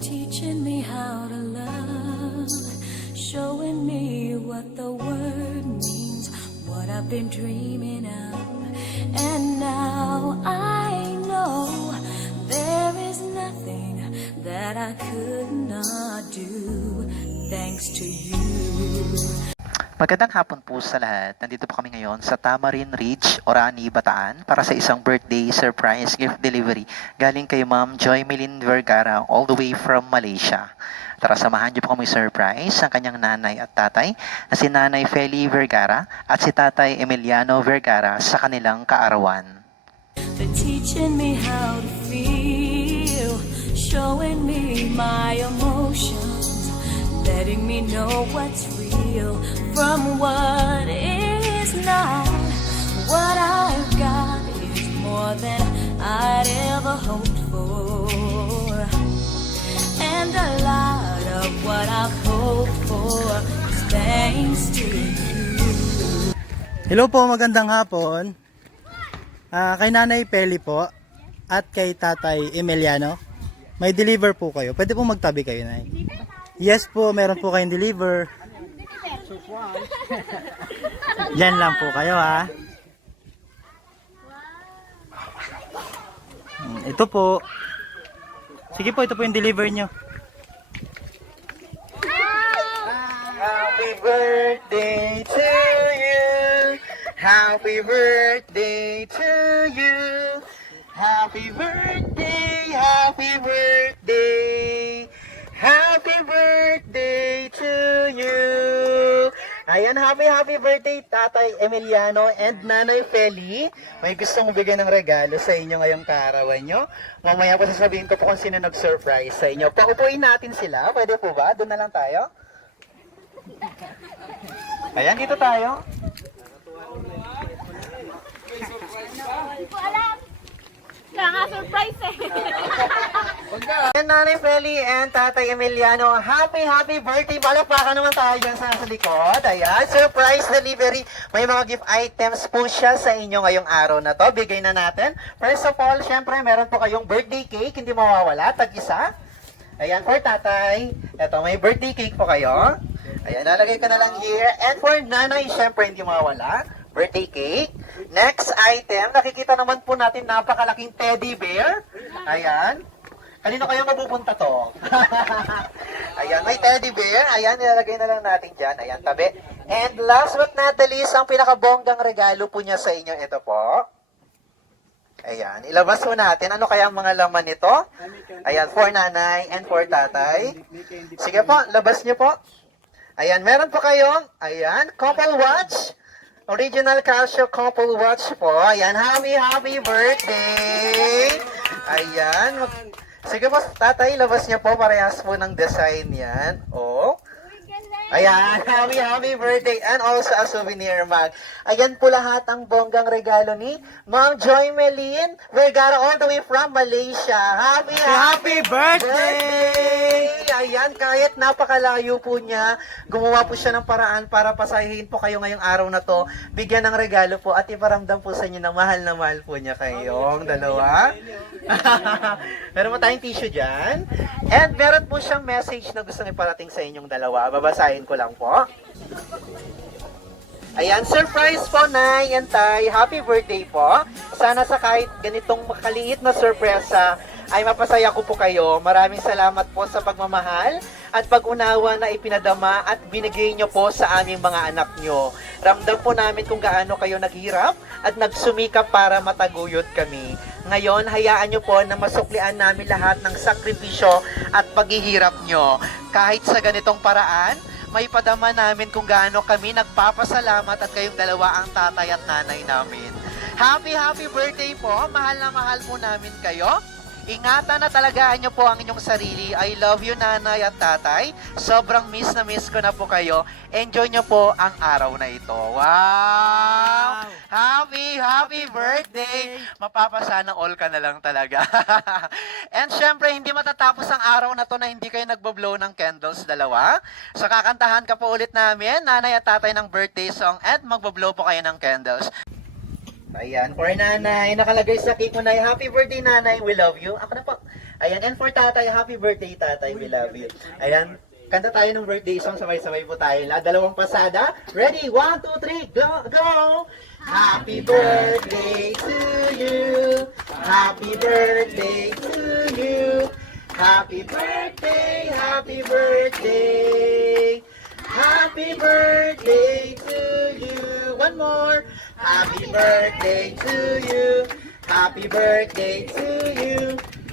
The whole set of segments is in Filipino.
Teaching me how to love, showing me what the word means, what I've been dreaming of. And now I know there is nothing that I could not do thanks to you. Magandang hapon po sa lahat. Nandito po kami ngayon sa Tamarin Ridge, Orani, Bataan para sa isang birthday surprise gift delivery galing kay Ma'am Joy Melin Vergara all the way from Malaysia. Tara, samahan niyo po kami surprise ang kanyang nanay at tatay na si Nanay Feli Vergara at si Tatay Emiliano Vergara sa kanilang kaarawan. for teaching me how to feel, showing me my emotions, letting me know what's real from what is not. What I've got is more than I'd ever hoped for, and a lot of what I've hoped for is thanks to you. Hello po, magandang hapon. Ah, kay Nanay Peli po at kay Tatay Emiliano. May deliver po kayo. Pwede po magtabi kayo, Nay. Yes po, meron po kayong deliver. Yan lang po kayo, ha. Hmm, Ito po. Sige po, ito po yung deliver nyo. Happy birthday to you. Happy birthday to you. Happy birthday, happy birthday. Ayan, happy happy birthday Tatay Emiliano and Nanay Feli. May gustong bigyan ng regalo sa inyo ngayong kaarawan nyo. Mamaya po sasabihin ko po kung sino nag-surprise sa inyo. Paupuin natin sila. Pwede po ba? Doon na lang tayo. Ayan, dito tayo. Kaya nga surprise eh. And Nanay Feli and Tatay Emiliano, happy, happy birthday! Palakpakan naman tayo dyan sa, sa likod. Ayan, surprise delivery. May mga gift items po siya sa inyo ngayong araw na to. Bigay na natin. First of all, syempre, meron po kayong birthday cake. Hindi mawawala. Tag-isa. Ayan, for tatay. Ito, may birthday cake po kayo. Ayan, nalagay ko na lang here. And for nanay, syempre, hindi mawawala. Birthday cake. Next item, nakikita naman po natin napakalaking teddy bear. Ayan. Kanino kayo mapupunta to? Ayan, may teddy bear. Ayan, nilalagay na lang natin dyan. Ayan, tabi. And last but not the least, ang pinakabonggang regalo po niya sa inyo. Ito po. Ayan, ilabas po natin. Ano kaya ang mga laman nito? Ayan, for nanay and for tatay. Sige po, labas niyo po. Ayan, meron po kayong, ayan, couple watch. Original Casio couple watch po. Ayan, happy, happy birthday! Ayan. Sige po, tatay, labas niyo po. Parehas po ng design yan. Oh. Ayan, happy, happy birthday. And also a souvenir mug. Ayan po lahat ang bonggang regalo ni Ma'am Joy Melin Vergara all the way from Malaysia. Happy, happy, birthday! Ayan, kahit napakalayo po niya, gumawa po siya ng paraan para pasahihin po kayo ngayong araw na to. Bigyan ng regalo po at iparamdam po sa inyo na mahal na mahal po niya kayong dalawa. meron mo tayong tissue dyan. And meron po siyang message na gusto iparating sa inyong dalawa. Babasahin ko lang po. Ayan, surprise po, Nay and Tay. Happy birthday po. Sana sa kahit ganitong makaliit na sorpresa ay mapasaya ko po kayo. Maraming salamat po sa pagmamahal at pag-unawa na ipinadama at binigay nyo po sa aming mga anak nyo. Ramdam po namin kung gaano kayo naghirap at nagsumikap para mataguyod kami. Ngayon, hayaan nyo po na masuklian namin lahat ng sakripisyo at paghihirap nyo. Kahit sa ganitong paraan, may padama namin kung gaano kami nagpapasalamat at kayong dalawa ang tatay at nanay namin. Happy, happy birthday po. Mahal na mahal po namin kayo. Ingatan na talagaan niyo po ang inyong sarili. I love you, nanay at tatay. Sobrang miss na miss ko na po kayo. Enjoy niyo po ang araw na ito. Wow! Happy, happy birthday! Mapapasana all ka na lang talaga. And syempre, hindi matatapos ang araw na to na hindi kayo nagbo-blow ng candles dalawa. So kakantahan ka po ulit namin, nanay at tatay ng birthday song at magbo-blow po kayo ng candles. Ayan, for nanay, nakalagay sa cake mo na, Happy birthday nanay, we love you. Ako na po. Ayan, and for tatay, happy birthday tatay, we love you. Ayan, kanta tayo ng birthday song, sabay-sabay po tayo. La, dalawang pasada. Ready? One, two, three, go, go! Happy birthday to you! Happy birthday to you! Happy birthday, happy birthday! Happy birthday to you! One more! Happy birthday to you! Happy birthday to you!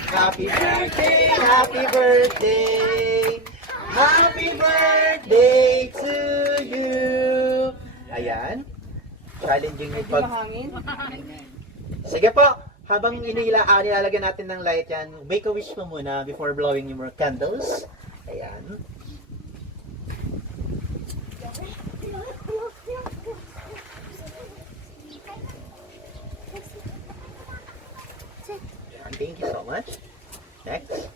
Happy birthday, happy birthday! Happy birthday to you! Ayan. Challenging yung pag... Sige po. Habang inila, ah, nilalagyan natin ng light yan, make a wish mo muna before blowing mga candles. Ayan. Ayan, Thank you so much. Next.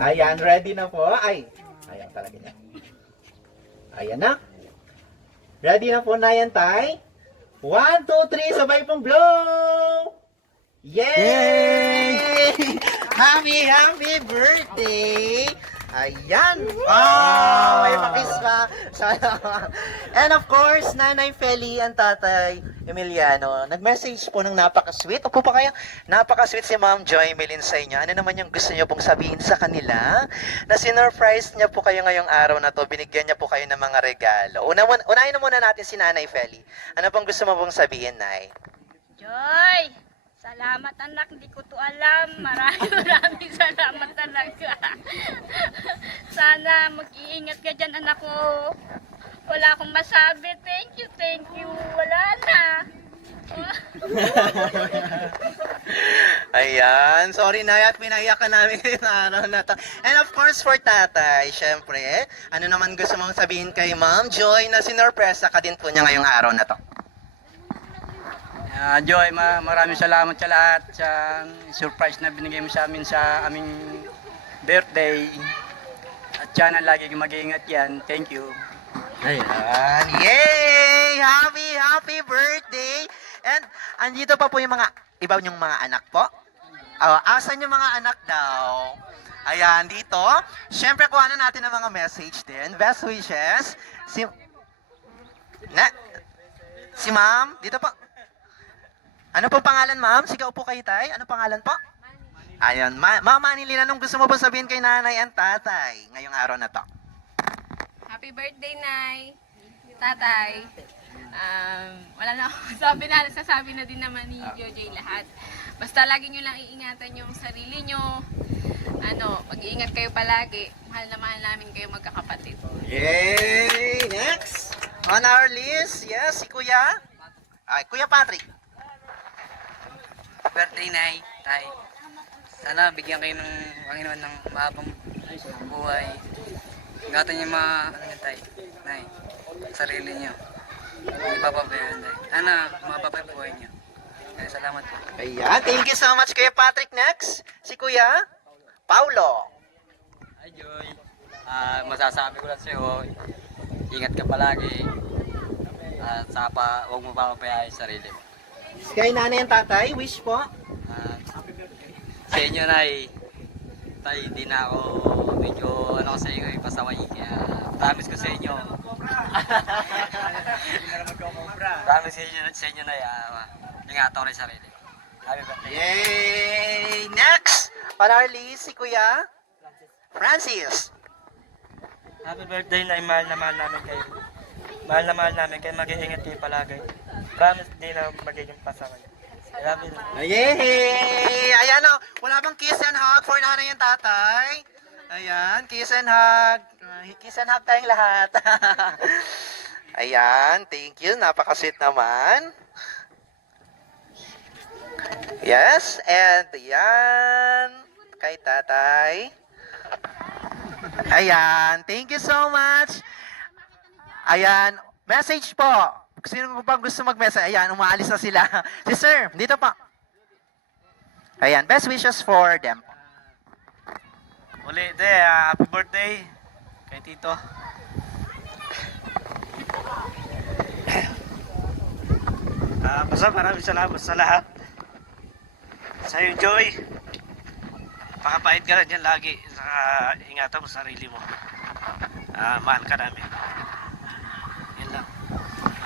Ayan, ready na po. Ay, ayan talaga niya. Ayan na. Ready na po na yan, Tay? One, two, three, sabay pong blow! Yay! happy, happy birthday! Ayan! Oh, may pakis pa. And of course, Nanay Feli and Tatay Emiliano, nag-message po ng napaka-sweet. Opo pa kayo, napaka-sweet si Ma'am Joy Melin sa inyo. Ano naman yung gusto niyo pong sabihin sa kanila? Na sinurprise niya po kayo ngayong araw na to, binigyan niya po kayo ng mga regalo. Una, unahin na muna natin si Nanay Feli. Ano pong gusto mo pong sabihin, Nay? Joy! Salamat anak, hindi ko to alam. Maraming maraming salamat talaga. Sana mag-iingat ka dyan anak ko. Wala akong masabi. Thank you, thank you. Wala na. Ayan, sorry na at pinayak ka namin ngayong araw na to. And of course for tatay, syempre, ano naman gusto mong sabihin kay Ma'am Joy na sinorpresa ka din po niya ngayong araw na to? Ah, Joy, ma maraming salamat sa lahat sa surprise na binigay mo sa amin sa aming birthday. At sana lagi kang mag-iingat yan. Thank you. Ayan, yay! Happy, happy birthday! And andito pa po yung mga, iba yung mga anak po. Oh, asan yung mga anak daw? Ayan, dito. Siyempre, kuha na natin ang mga message din. Best wishes. Si... Na... Si ma'am, dito po. Ano po pangalan, ma'am? Sigaw po kayo, tay. Ano pangalan po? Ayan, ma Ma'am Manilin, anong gusto mo po sabihin kay nanay and tatay ngayong araw na to? Happy birthday, Nay. Tatay. Um, wala na ako sabi na, sasabi na din naman ni Jojo lahat. Basta lagi nyo lang iingatan yung sarili nyo. Ano, mag-iingat kayo palagi. Mahal na mahal namin kayo magkakapatid. Yay! Next! On our list, yes, si Kuya. Ay, Kuya Patrick. Birthday Nay, Tay. Sana bigyan kayo ng Panginoon ng mahabang buhay. Ingatan niyo mga, ano niyo, Tay, Nay, sarili niyo. Hindi papabayaan, Tay. Sana mapapay buhay niyo. Kaya salamat po. Ayan, thank you so much, Kuya Patrick. Next, si Kuya Paulo. Hi, Joy. Ah, masasabi ko lang sa'yo, ingat ka palagi. At sa pa, huwag mo papabayaan yung sarili mo. Kay nanay and tatay, wish po. Ah, sa inyo, Nay, Tay, hindi na ako medyo ano sa inyo, eh, pasaway. Kaya promise ko sa inyo. promise sa inyo, sa inyo na uh, ingatan ko rin sa sarili. Happy birthday. Yay! Next, our list, si Kuya Francis. Happy birthday na mahal na mahal namin kayo. Mahal na mahal namin kayo. Mag-iingat kayo palagi. Promise di na magiging pasaway. I love you. Yay! Ayan o, wala bang kiss and hug for nanay and tatay? Ayan, kiss and hug. Kiss and hug tayong lahat. Ayan, thank you. Napaka-sweet naman. Yes, and yan. Kay tatay. Ayan, thank you so much. Ayan, message po. Sino pang gusto mag-message? Ayan, umaalis na sila. Si sir, dito pa. Ayan, best wishes for them. Uli, de, ah, happy birthday kay Tito. Ah, basta maraming salamat sa lahat. Sa'yo, Joy. Pakapait ka lang dyan lagi. Saka ingatan mo sarili mo. Ah, mahal ka namin.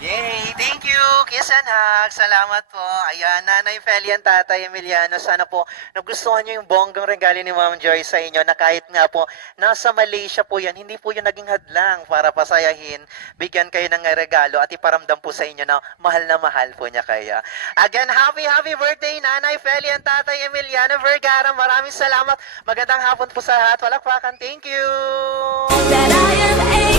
Yay! Thank you! Kiss and hug! Salamat po. Ayan, Nanay Feli and Tatay Emiliano, sana po nagustuhan nyo yung bonggang regalo ni Ma'am Joy sa inyo na kahit nga po nasa Malaysia po yan, hindi po yun naging hadlang para pasayahin, bigyan kayo ng regalo at iparamdam po sa inyo na mahal na mahal po niya kaya. Again, happy, happy birthday Nanay Feli and Tatay Emiliano Vergara. Maraming salamat. Magandang hapon po sa lahat. Walakpakan. Thank you! That I